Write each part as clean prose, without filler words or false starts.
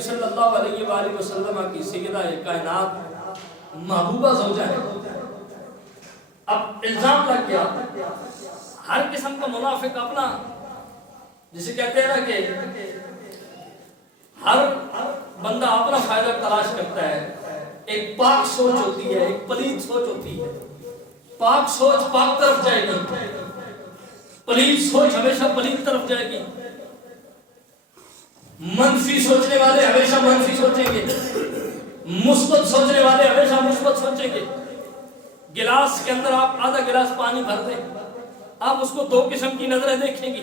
نبی صلی اللہ علیہ وآلہ وسلم کی سیدہ کائنات محبوبہ زوجہ ہے. اب الزام لگ گیا ہر قسم کا منافق اپنا جسے کہتے ہیں نا کہ ہر بندہ اپنا فائدہ تلاش کرتا ہے. ایک پاک سوچ ہوتی ہے, ایک پلید سوچ ہوتی ہے. پاک سوچ پاک طرف جائے گی, پلید سوچ ہمیشہ پلید طرف جائے گی. منفی سوچنے والے ہمیشہ منفی سوچیں گے, مثبت سوچنے والے ہمیشہ مثبت سوچیں گے. گلاس کے اندر آپ آدھا گلاس پانی بھر دیں, آپ اس کو دو قسم کی نظریں دیکھیں گی.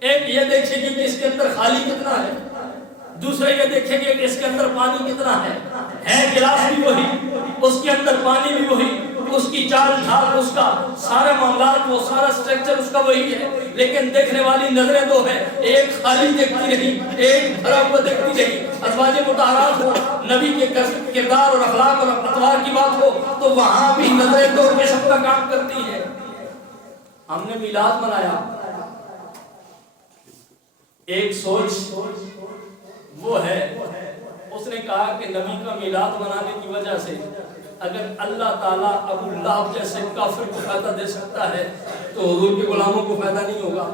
ایک یہ دیکھیں گی کہ اس کے اندر خالی کتنا ہے, دوسرے یہ دیکھیں گے کہ اس کے اندر پانی کتنا ہے گلاس بھی وہی, اس کے اندر پانی بھی وہی, اس کی چال ڈھال, اس کا سارے معاملات, وہ سارا سٹرکچر اس کا وہی ہے, لیکن دیکھنے والی نظریں دو ہیں. ایک خالی دیکھتی رہی, ایک بھرا ہوا دیکھتی رہی. ازواج مطہرات ہو, نبی کے کردار اور اخلاق اور اطوار کی بات ہو تو وہاں بھی نظریں دو قسم کا کام کرتی ہیں. ہم نے میلاد منایا, ایک سوچ وہ ہے, اس نے کہا کہ نبی کا میلاد منانے کی وجہ سے اگر اللہ تعالیٰ ابو لہب جیسے کافر کو فائدہ دے سکتا ہے تو حضور کے غلاموں کو فائدہ نہیں ہوگا.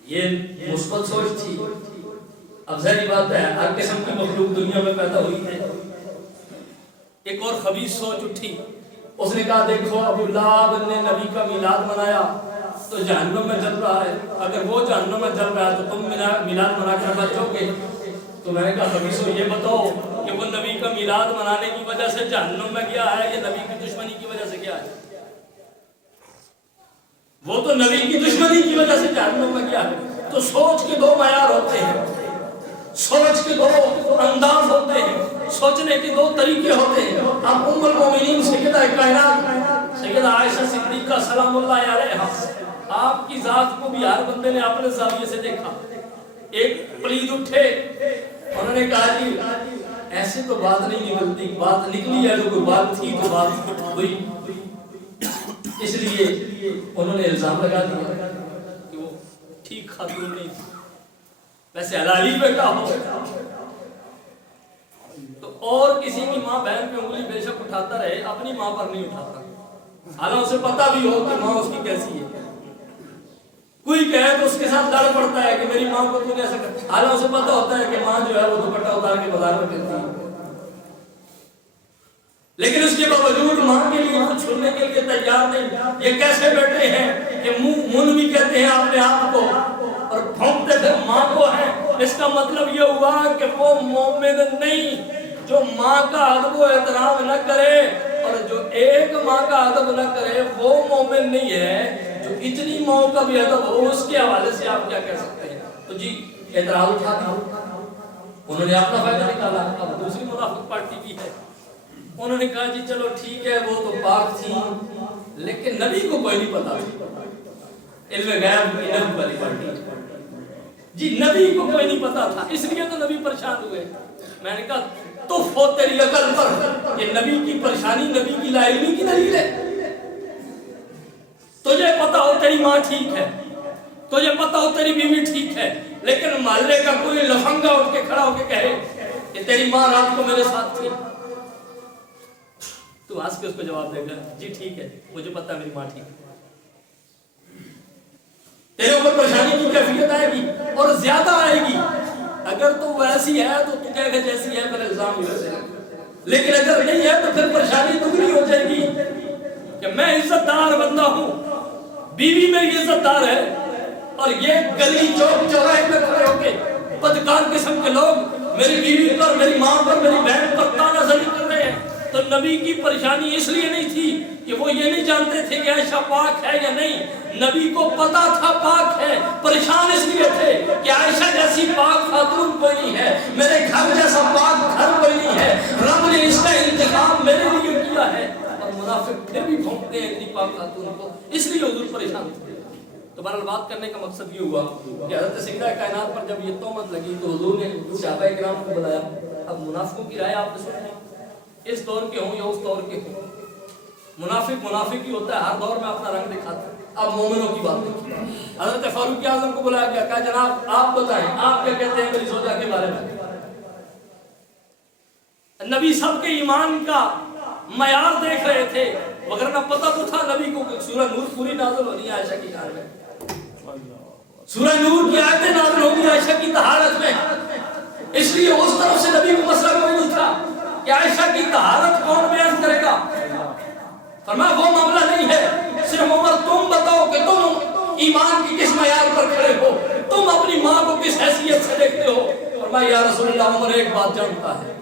یہ مثبت سوچ تھی. اب ظاہری بات ہے ہر قسم کی مخلوق دنیا میں پیدا ہوئی ہے. ایک اور خبیث سوچ اٹھی, اس نے کہا دیکھو ابو لہب نے نبی کا میلاد منایا تو جہنم میں جل رہا ہے, اگر وہ جہنم میں جل رہا ہے تو تم میلاد منا کر بچو گے. تو میں نے کہا خبیثو یہ بتاؤ کہ وہ نبی کا میلاد منانے کی وجہ سے جہنم میں گیا ہے یا نبی کی دشمنی کی وجہ سے گیا ہے؟ وہ تو نبی کی دشمنی کی وجہ سے جہنم میں گیا ہے. تو سوچ کے دو معیار ہوتے ہیں, سوچ کے دو انداز ہوتے ہیں, سوچنے کے دو طریقے ہوتے ہیں. اب ام المومنین سیدہ کائنات سیدہ عائشہ صدیقہ سلام اللہ علیہا, آپ کی ذات کو بھی ہر بندے نے اپنے زاویے سے دیکھا. ایک پلید اٹھے, انہوں نے کہا جی ایسے تو بات نہیں نکلتی, بات نکلی ہے تو کوئی بات تھی تو بات ہوئی. اس لیے انہوں نے الزام لگا دیا کہ وہ ٹھیک خاتون نہیں تھی. ویسے حلالی بیٹا ہو تو اور کسی کی ماں بہن پہ انگلی بے شک اٹھاتا رہے, اپنی ماں پر نہیں اٹھاتا, حالانکہ اسے پتا بھی ہو کہ ماں اس کی کیسی ہے. کوئی کہے تو اس کے ساتھ ڈر پڑتا ہے کہ میری ماں کو تو ایسا کر, حالانکہ اسے پتا ہوتا ہے کہ ماں جو ہے وہ دوپٹہ اتار کے بازار میں پھرتی ہے, لیکن اس کے باوجود ماں کے لیے کچھ چھوڑنے کے لیے تیار نہیں. یہ کیسے بیٹے ہیں کہ من بھی کہتے ہیں اپنے آپ کو اور پھونکتے تھے ماں کو ہیں. اس کا مطلب یہ ہوا کہ وہ مومن نہیں جو ماں کا ادب و احترام نہ کرے, اور جو ایک ماں کا ادب نہ کرے وہ مومن نہیں ہے. جو اتنی ماں کا بھی ادب ہو, اس کے حوالے سے آپ کیا کہہ سکتے ہیں؟ تو جی اعتراض اٹھا دیا, انہوں نے اپنا فائدہ نکالا. اب دوسری منافق پارٹی بھی ہے, انہوں نے کہا جی چلو ٹھیک ہے وہ تو پاک تھی لیکن نبی کو کوئی نہیں پتا تھا. علم غیب علم والی پارٹی جی, نبی کو کوئی نہیں پتا تھا اس لیے تو نبی پریشان ہوئے. میں نے کہا تو ہو تیری عقل پر کہ نبی کی پریشانی نبی کی لا علمی کی دلیل ہے. تجھے پتا ہو تیری ماں ٹھیک ہے, تجھے پتا ہو تیری بیوی ٹھیک ہے, لیکن محلے کا کوئی لفنگا اٹھ کے کھڑا ہو کے کہے کہ تیری ماں رات کو میرے ساتھ تھی, تو ہنس کے اس کو جواب دے گا جی ٹھیک ہے مجھے پتا ہے میری ماں ٹھیک ہے. تیرے اوپر پریشانی کی کیفیت آئے گی اور زیادہ آئے گی. اگر تو ویسی ہے تو تو کہے گا جیسی ہے, پھر الزام ہی ویسے ہے. لیکن اگر نہیں ہے تو پھر پریشانی دگنی ہو جائے گی کہ میں عزت دار بندہ ہوں, بیوی میری عزت دار ہے, اور یہ گلی چوک چوراہے میں کھڑے ہو کے بدکار قسم کے لوگ میری بیوی پر, میری ماں پر, میری بہن پر تانا زنی کر رہے ہیں. تو نبی کی پریشانی اس لیے نہیں تھی کہ وہ یہ نہیں جانتے تھے کہ عائشہ پاک ہے یا نہیں, نبی کو پتا تھا پاک ہے. پریشان اس لیے تھے کہ عائشہ جیسی پاک خاتون کوئی نہیں ہے, میرے گھر جیسا پاک گھر کوئی نہیں ہے, رب نے اس کا انتخاب میرے لیے کیا ہے. اور منافق پھر بھی بھونکتے ہیں اتنی پاک خاتون کو, اس لیے حضور پریشان تھے. تو بہرحال بات کرنے کا مقصد یہ ہوا کہ حضرت سیدہ کائنات پر جب یہ تہمت لگی تو حضور نے صحابہ کرام کو بلایا. اب منافقوں کی رائے آپ نے سنی, اس دور کے ہوں یا اس دور کے ہوں, منافق منافق ہی ہوتا ہے, ہر دور میں اپنا رنگ دکھاتا ہے. اب مومنوں کی بات دیکھیے, حضرت فاروق اعظم کو بلایا گیا, کہا جناب آپ بتائیں آپ کیا کہتے ہیں میری زوجہ کے بارے بارے میں؟ نبی سب کے ایمان کا معیار دیکھ رہے تھے، وگرنہ پتہ تو تھا نبی کو کہ سورہ نور پوری نازل ہونی ہے عائشہ کی حال میں، سورہ نور کی آیتیں نازل ہوں گی عائشہ کی طہارت میں، اس لیے اس طرف سے نبی کو مسئلہ موجود تھا کہ عائشہ کی طہارت کون بیان کرے گا؟ فرمایا وہ معاملہ نہیں ہے، صرف عمر تم بتاؤ کہ تم ایمان کی کس معیار پر کھڑے ہو، تم اپنی ماں کو کس حیثیت سے دیکھتے ہو؟ فرمایا یا رسول اللہ عمر ایک بات جانتا ہے،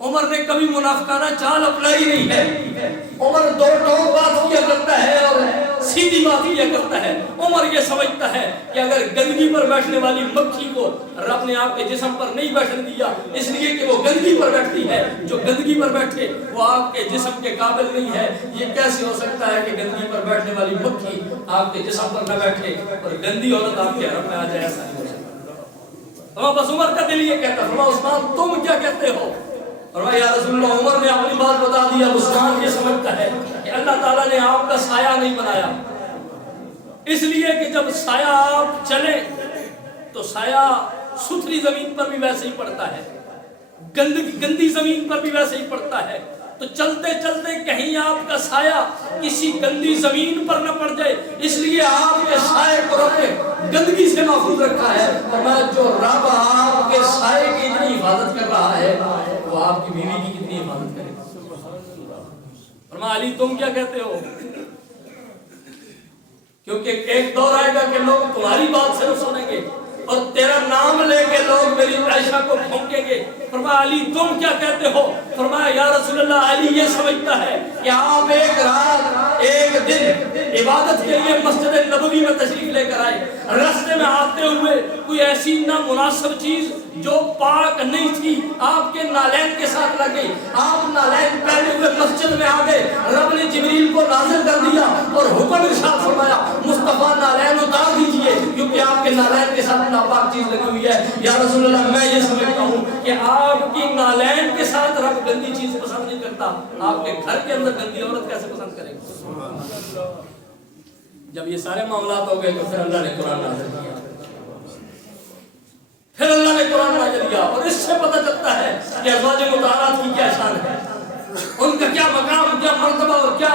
عمر نے کبھی منافقانہ چال اپنائی نہیں ہے، عمر دو ٹوک بات کیا کرتا ہے اور سیدھی بات کیا کرتا ہے۔ عمر یہ سمجھتا ہے کہ اگر گندگی پر بیٹھنے والی مکھی کو رب نے آپ کے جسم پر نہیں بیٹھنے دیا اس لیے کہ وہ گندگی پر بیٹھتی ہے، جو گندگی پر بیٹھے وہ آپ کے جسم کے قابل نہیں ہے، یہ کیسے ہو سکتا ہے کہ گندگی پر بیٹھنے والی مکھی آپ کے جسم پر نہ بیٹھے اور گندی عورت آپ کے حرم میں آ جائے؟ ایسا نہیں ہو سکتا۔ بس عمر کا دل یہ کہتا ہے، عثمان تم کیا کہتے ہو؟ فرمایا یا رسول اللہ عمر نے اپنی بات بتا دیا، عثمان یہ سمجھتا ہے کہ اللہ تعالیٰ نے آپ کا سایہ نہیں بنایا، اس لیے کہ جب سایہ آپ چلے تو سایہ ستھری زمین پر بھی ویسے ہی پڑتا ہے، گندی زمین پر بھی ویسے ہی پڑتا ہے، تو چلتے چلتے کہیں آپ کا سایہ کسی گندی زمین پر نہ پڑ جائے، اس لیے آپ کے سائے کو رب نے گندگی سے محفوظ رکھا ہے۔ اور جو رب آپ کے سائے کی اتنی حفاظت کر رہا ہے وہ آپ کی بیوی کی کتنی حفاظت کرے گا؟ فرمایا علی تم کیا کہتے ہو؟ کیونکہ ایک دور آئے گا کہ لوگ تمہاری بات صرف سنیں گے اور تیرا نام لے کے لوگ میری عائشہ کو پھونکیں گے۔ فرمایا علی تم کیا کہتے ہو؟ فرمایا یا رسول اللہ علی یہ سمجھتا ہے کہ آپ ایک رات ایک دن عبادت کے لیے مسجد نبوی میں تشریف لے کر آئے، راستے میں آتے ہوئے کوئی ایسی نامناسب چیز جو پاک نہیں تھی آپ کے نالین کے ساتھ لگ گئی، آپ نالین پہنے ہوئے مسجد میں آ گئے، رب نے جبریل کو نازل کر دیا اور حکم ارشاد فرمایا مصطفیٰ نالین اتار دیجئے کیونکہ آپ کے نالین کے ساتھ ناپاک چیز لگی ہوئی ہے۔ یا رسول اللہ میں یہ سمجھتا ہوں کہ آپ کی نالین کے ساتھ رب گندی چیز پسند نہیں کرتا، آپ کے گھر کے اندر گندی عورت کیسے پسند کرے گا؟ جب یہ سارے معاملات ہو گئے تو پھر اللہ نے قرآن نازل کیا، پھر اللہ نے قرآن نازل کیا، اور اس سے پتہ چلتا ہے کہ ازواج مطہرات کی کیا شان ہے، ان کا کیا مقام، کیا مرتبہ اور کیا